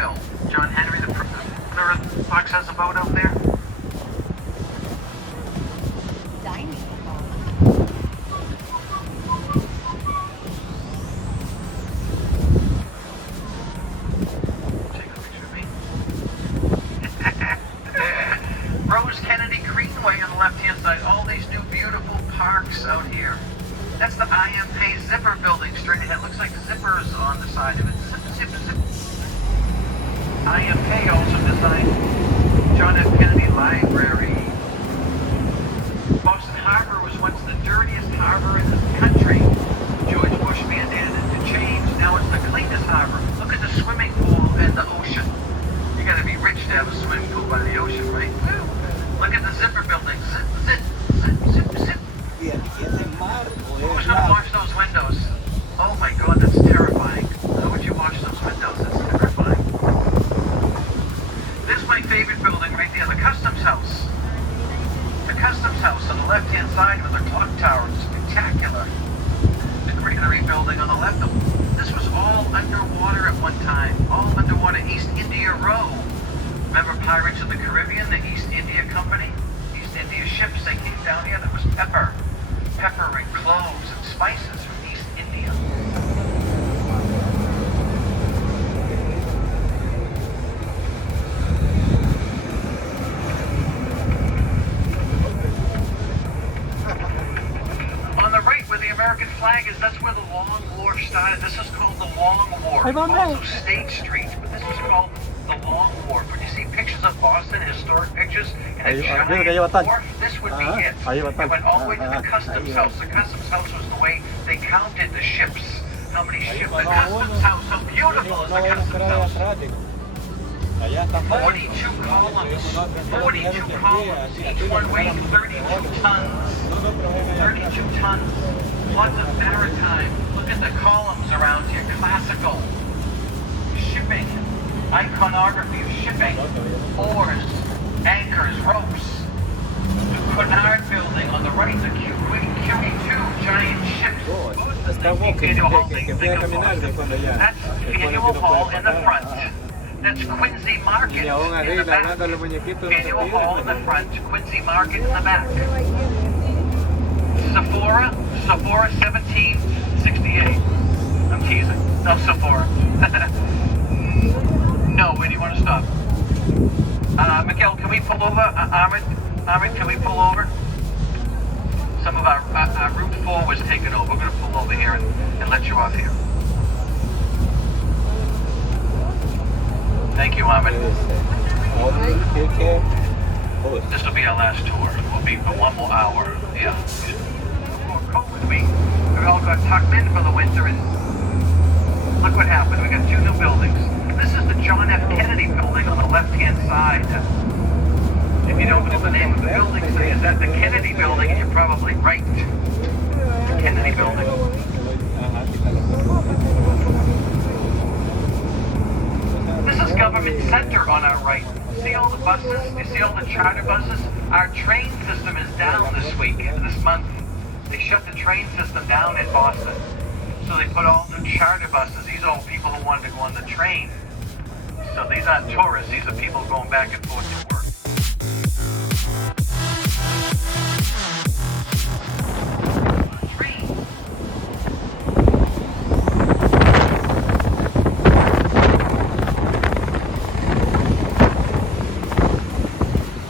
landfill. John Henry, the Fox has a boat out there. Out here. That's the IMP zipper building straight ahead. Looks like zippers on the side of it. Zip, zip, zip. IMP also designed John F. Kennedy Library. Boston Harbor was once the dirtiest harbor in the country. George Bush mandated it to change. Now it's the cleanest harbor. Look at the swimming pool and the ocean. You gotta be rich to have a swimming pool by the ocean, right? Woo. Look at the zipper building. Zip, zip, zip, zip, zip. Who's gonna wash those windows? Oh my God, that's terrifying. How would you wash those windows? That's terrifying. This is my favorite building right there, the Customs House. The Customs House on the left-hand side with the clock tower. It's spectacular. The Recorrido building on the left. This was all underwater at one time. All underwater. East India Row. Remember Pirates of the Caribbean, the East India Company? East India ships, they came down here. That was pepper and cloves and spices from East India. On the right where the American flag is, that's where the Long War started. This is called the Long War. It's also State Street, but this is called the Long War. When you see pictures of Boston, historic pictures, in a giant wharf, this would be it. It went all the way to the Customs House. The Customs House was the way they counted the ships. How many ships? The Customs House, how beautiful is the Customs House? 42 columns. 42 columns. Each one weighs 32 tons. 32 tons. Lots of maritime. Look at the columns around here. Classical. Shipping. Iconography of shipping, oars, anchors, ropes. The Quinard building on the right, the QE2 giant ships. That's Faneuil Hall in the front. That's Quincy Market in the back. Faneuil Hall in the front, Quincy Market in the back. Sephora 1768. I'm teasing. No, Sephora. No, where do you want to stop? Miguel, can we pull over? Ahmed, can we pull over? Some of our Route 4 was taken over. We're going to pull over here and let you off here. Thank you, Ahmed. This will be our last tour. We'll be for one more hour. Yeah. Before COVID, we all got tucked in for the winter, and look what happened. We got two new buildings. This is the John F. Kennedy building on the left-hand side. If you don't know the name of the building, say, is that the Kennedy building? You're probably right. The Kennedy building. This is Government Center on our right. See all the buses? You see all the charter buses? Our train system is down this week, this month. They shut the train system down in Boston. So they put all the charter buses. These are all people who wanted to go on the train. So these aren't tourists, these are people going back and forth to work.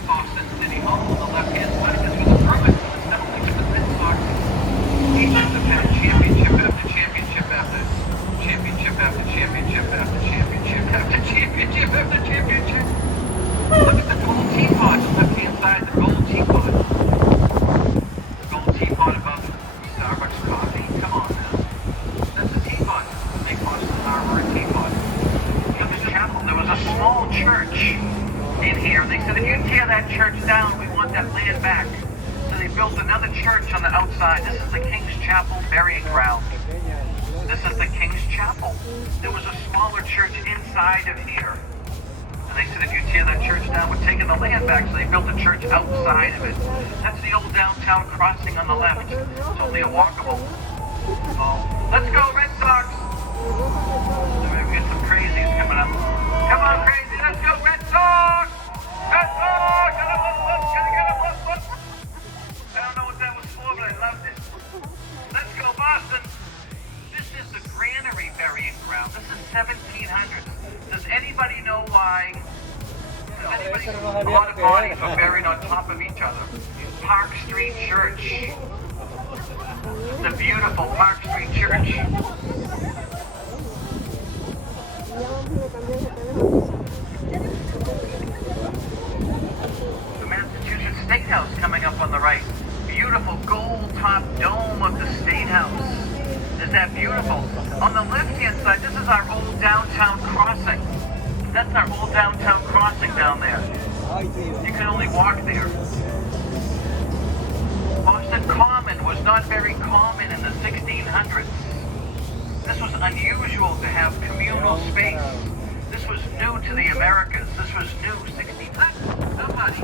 Boston City Hall on the left-hand side, this was a permit for the settlement of the Red Sox. Each of them had championship after championship after championship after championship after championship after championship after championship. Look at the gold teapot on the left-hand side, the gold teapot. The gold teapot above Starbucks coffee. Come on now. That's a teapot. They Boston Harbor a teapot. Look at the chapel. There was a small church in here. They said, if you tear that church down, we want that land back. So they built another church on the outside. This is the King's Chapel burying ground. This is the King's Chapel. There was a smaller church inside of here. And they said, if you tear that church down, we're taking the land back. So they built a church outside of it. That's the old downtown crossing on the left. It's only a walkable. Oh, let's go, Red Sox! We're going to get some crazies coming up. Come on! why? Does anybody, a lot of bodies are buried on top of each other. Park Street Church. The beautiful Park Street Church. The Massachusetts State House coming up on the right. Beautiful gold-top dome of the State House. Is that beautiful? On the left-hand side, this is our old downtown crossing. That's our old downtown crossing down there. You can only walk there. Boston Common was not very common in the 1600s. This was unusual to have communal space. This was new to the Americas. This was new 1600s. Somebody,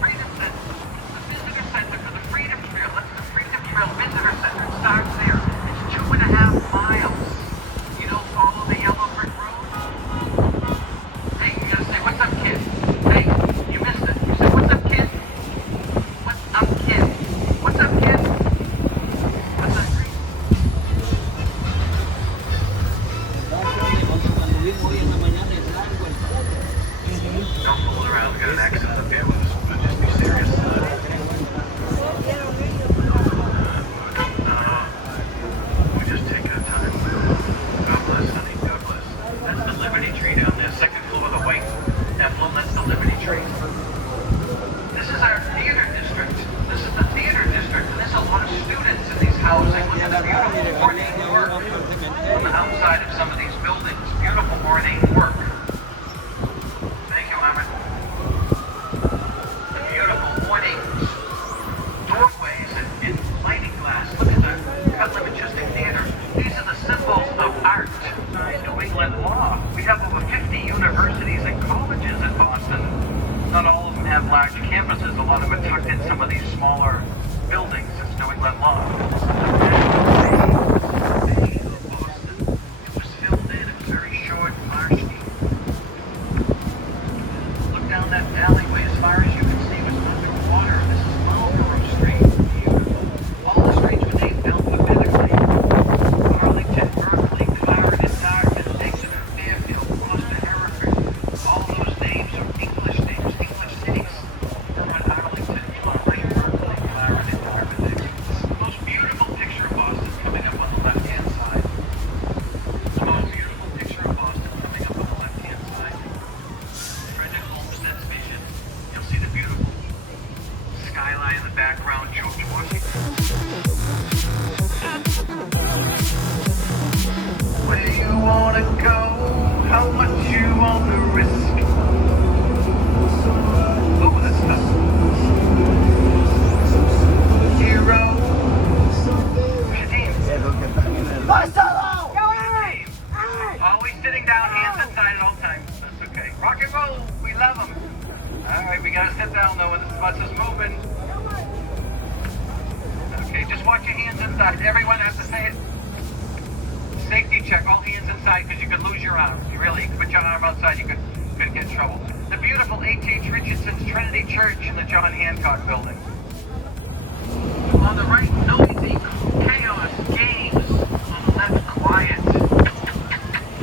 Freedom Center. The visitor center for the Freedom Trail. That's the Freedom Trail Visitor Center. It starts there. It's 2.5 miles. You don't follow the yellow brick road? Hey, you gotta say, what's up, kid? Hey, you missed it. You say, what's up, kid? What's up, kid? What's up, kid? What's up, Green? Don't fool around. We got an accident up here. We'll just be serious. We just take our time. God bless, honey. God bless. That's the Liberty Tree down there. Second floor of the white emblem. That's the Liberty Tree. This is our theater district. This is the theater district. And there's a lot of students in these housing. Look at the beautiful morning work on the outside of some of these buildings. Beautiful morning work. Thank you, Ahmed. The beautiful morning doorways and lighting glass. Look at the Cutler Majestic Theater. These are the symbols of art in New England law. We have over 50 universities and colleges in Boston. Not all of them have large campuses. A lot of them are tucked in some of these smaller buildings. It's New England law. Boston. It was filled in. It was very short, marshy. Look down that alleyway. As far as you can see, was underwater. This is Marlborough Street. Beautiful. All the streets were named alphabetically. Arlington, Berkeley, Clarendon, Dartmouth, Exeter, Fairfield, Gloucester, Hereford. All those names are English names, English cities. Vermont, Arlington, Raleigh, Berkeley, Clarendon, Dartmouth, Exeter. The most beautiful picture of Boston coming up on the left-hand side. The most beautiful picture of Boston coming up on the left-hand side. Frederick Olmsted's vision. You'll see the beautiful skyline in the background, George Washington. Where you wanna go? How much you wanna risk? Oh, that's tough. Hero. Shadim. Marcelo! Shadim. Always sitting down, hands inside at all times. That's okay. Rock and roll. We love them. All right, we gotta sit down though when this bus is moving. Okay, just watch your hands inside. Everyone has to say it. Safety check, all hands inside, because you could lose your arm. You really put your arm outside, you could get in trouble. The beautiful H.H. Richardson's Trinity Church in the John Hancock building. On the right, noisy, chaos, games. On the left, quiet.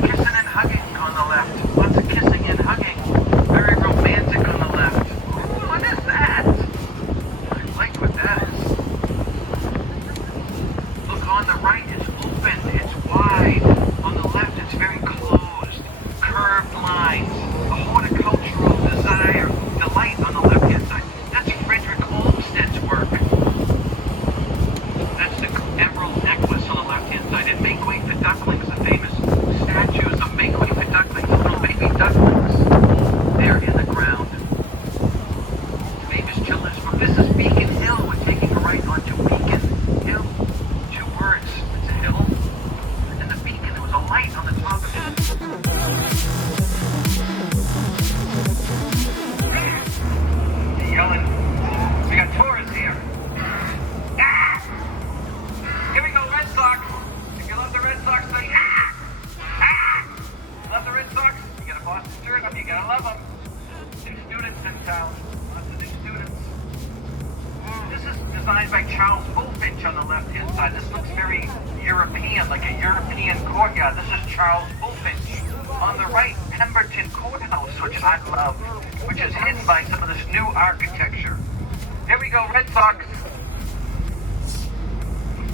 Kissing and hugging on the left. Lots of kissing and hugging. Very romantic on the left. Ooh, what is that? I like what that is. Look, on the right, it's open, it's wide. On the left, it's very closed. Curved lines. A horticultural desire. Delight on the left-hand side. That's Frederick Olmsted's work. That's the emerald necklace on the left-hand side. And Make Way for Ducklings, the famous statues of Make Way for Ducklings, little baby ducklings. There in the ground. Famous children's book. This is Beacon Hill. We're taking a right onto Beacon Hill. 2 words. It's a hill. And the beacon, there was a light on the top of it. Yelling. We got tourists here. Ah! Here we go, Red Sox. If you love the Red Sox, say ah! Ah! Love the Red Sox? You got a Boston shirt on, you gotta love them. New students in town. Lots of new students. This is designed by Charles Bulfinch on the left-hand side. This looks very European, like a European courtyard. This is Charles Bulfinch. On the right, Pemberton Courthouse, which I love, which is hidden by some of this new architecture. Here we go, Red Sox.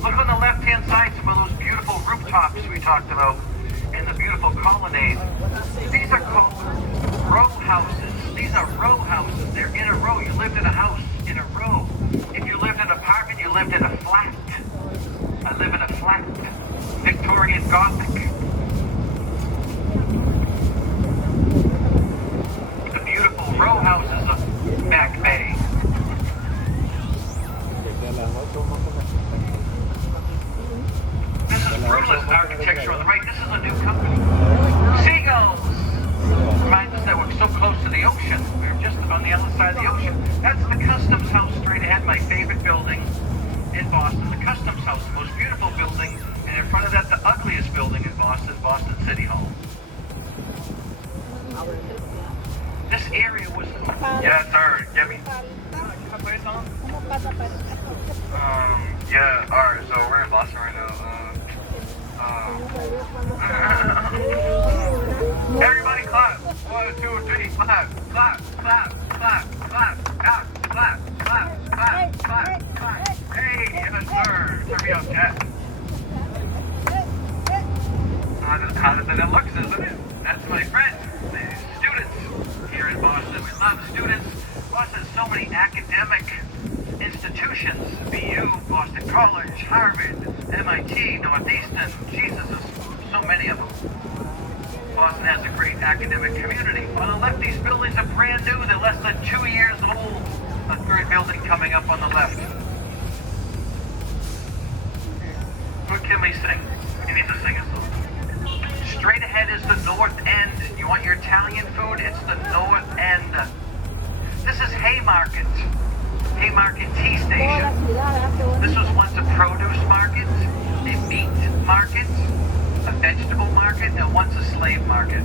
Look on the left-hand side, some of those beautiful rooftops we talked about, and the beautiful colonnade. These are called row houses. These are row houses. They're in a row. You lived in a house in a row. If you lived in an apartment, you lived in a flat. I live in a flat. Victorian Gothic. The beautiful row houses of Back Bay. This is brutalist architecture on the right. This is a new company. Seagulls! Reminds us that we're so close to the ocean. We're just on the other side of the ocean. That's the Customs House straight ahead, my favorite building in Boston. The Customs House, the most beautiful building. And in front of that, the ugliest building in Boston, Boston City Hall. This area was... Yeah, sorry. Get me. Yeah, alright, so we're in Boston right now. Everybody clap. 1, 2, 3, clap, clap, clap, clap, clap, clap, clap, clap, clap, clap, clap. Hey, yes sir. Turn me up, Cat. How did that look, isn't it? That's my friend. The students here in Boston. We love students. Boston has so many academic institutions. BU, Boston College, Harvard, MIT, Northeastern. Jesus, there's so many of them. Boston has a great academic community. On the left, these buildings are brand new. They're less than 2 years old. A third building coming up on the left. What can we sing? We need to sing a song. Straight ahead is the North End. You want your Italian food? It's the North End. This is Haymarket. Haymarket Tea Station. This was once a produce market, a meat market, a vegetable market, and once a slave market.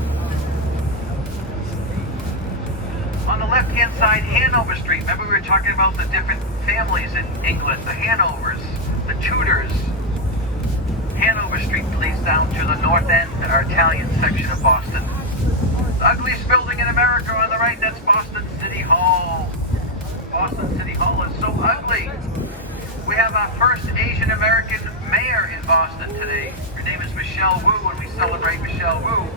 On the left-hand side, Hanover Street. Remember we were talking about the different families in England, the Hanovers, the Tudors. Hanover Street leads down to the North End, our Italian section of Boston. The ugliest building in America on the right, that's Boston City Hall. Boston City Hall is so ugly. We have our first Asian American mayor in Boston today. Her name is Michelle Wu, and we celebrate Michelle Wu.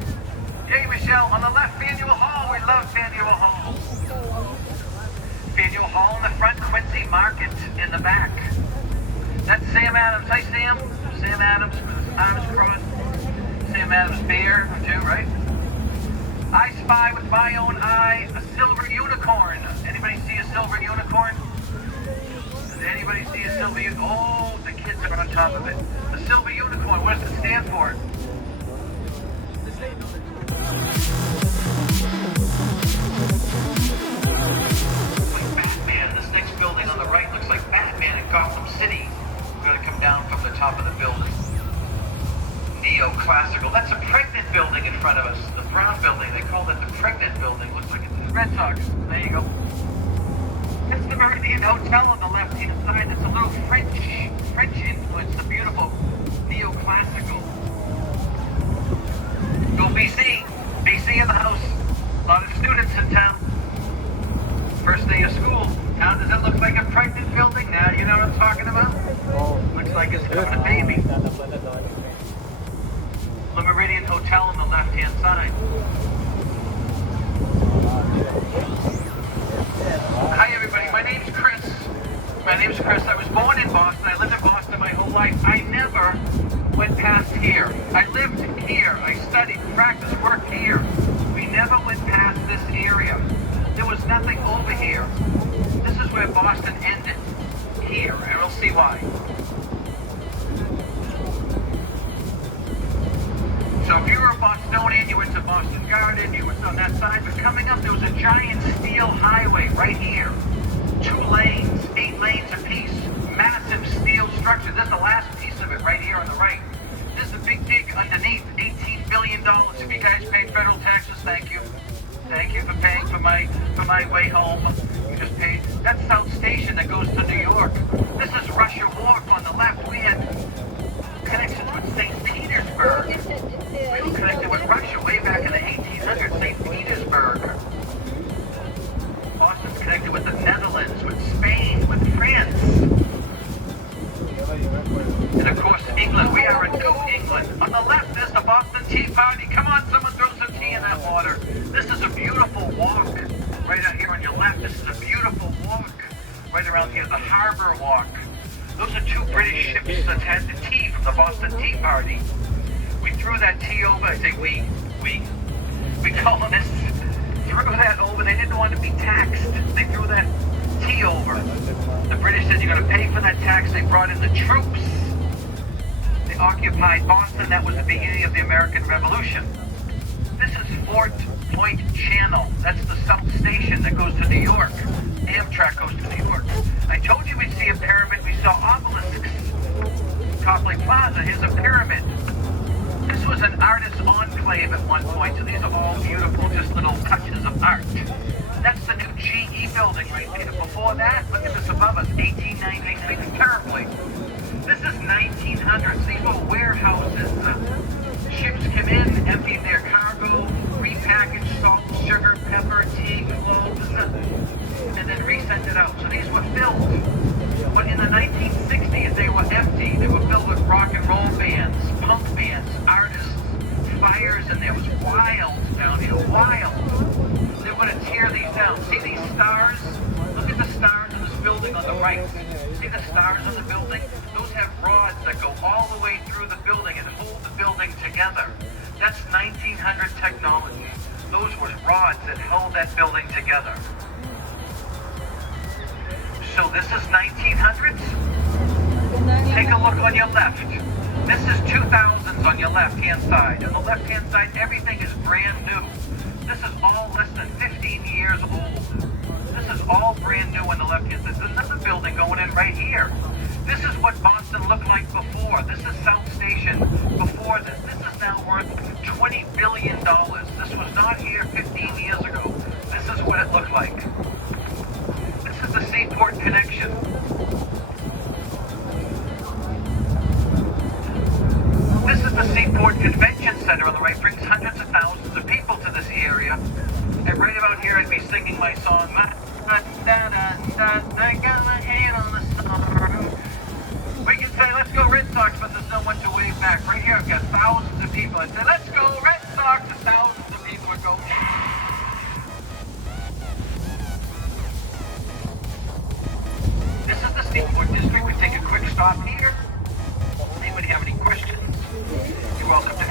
Yay, Michelle. On the left, Faneuil Hall. We love Faneuil Hall. Faneuil Hall in the front, Quincy Market in the back. That's Sam Adams. Hi, Sam. Sam Adams with his arms crossed. Sam Adams beer, too, right? I spy with my own eye a silver unicorn. Anybody see a silver unicorn? Does anybody see a silver unicorn? Oh, the kids are on top of it. The silver unicorn, what does it stand for? Looks like Batman. This next building on the right looks like Batman in Gotham City. We're going to come down from the top of the building. Neoclassical. That's a pregnant building in front of us. The brown building. They call it the pregnant building. Looks like it's the Red Sox. There you go. That's the Meridian Hotel on the left-hand side. It's a little French influence. The beautiful neoclassical. Go BC. BC in the house. A lot of students in town. First day of school. Now, does it look like a pregnant building? Now you know what I'm talking about? Looks like it's having a baby. The Meridian Hotel on the left-hand side. Hi everybody, my name's Chris. I was born in Boston. I lived in Boston my whole life. I never went past here. I lived here. I studied, practiced, worked here. We never went past this area. There was nothing over here. This is where Boston ended. Here, and we'll see why. So if you were a Bostonian, you went to Boston Garden, you were on that side, but coming up there was a giant steel highway right here. 2 lanes, 8 lanes apiece, massive steel structure. This is the last piece of it right here on the right. This is a big dig underneath, $18 billion. If you guys pay federal taxes, thank you. Thank you for paying for my way home. You just paid. That's South Station that goes to New York. This is Russia Wharf on the left. We had connections with St. Petersburg. We were connected with Russia way back in the 1800s. Harbor Walk. Those are two British ships that had the tea from the Boston Tea Party. We threw that tea over. I say we colonists threw that over. They didn't want to be taxed. They threw that tea over. The British said, you're going to pay for that tax. They brought in the troops. They occupied Boston. That was the beginning of the American Revolution. This is Fort Point Channel. That's the South Station that goes to New York. Amtrak goes to New York. I told you we'd see a pyramid. We saw obelisks. Copley Plaza, here's a pyramid. This was an artist's enclave at one point, so these are all beautiful, just little touches of art. That's the new GE building right there. Before that, look at this above us, 1890. Think terribly. This is 1900s. These were warehouses. Ships come in, emptied their cargo, repackaged salt, sugar, pepper, tea, cloves, and then resent it out. So these were filled. But in the 1960s, they were empty. They were filled with rock and roll bands, punk bands, artists, fires, and there was wild down here, wild. They were going to tear these down. See these stars? Look at the stars in this building on the right. See the stars on the building? Those have rods that go all the way through the building and hold the building together. That's 1900 technology. Those were rods that held that building together. So this is 1900s. Take a look on your left. This is 2000s on your left-hand side. On the left-hand side, everything is brand new. This is all less than 15 years old. This is all brand new on the left-hand side. There's another building going in right here. This is what Boston looked like before. This is South Station before this. This is now worth $20 billion. This was not here 15 years ago. This is what it looked like. This is the Seaport Connection. This is the Seaport Convention Center on the right. Brings hundreds of thousands of people to this area. And right about here, I'd be singing my song. We can say, let's go Red Sox, but there's no one to wave back. Right here, I've got thousands of people. I'd say, let's go Red Sox, and thousands of people would go. This is the Seaport District. We take a quick stop here. Anybody have any questions? You're welcome to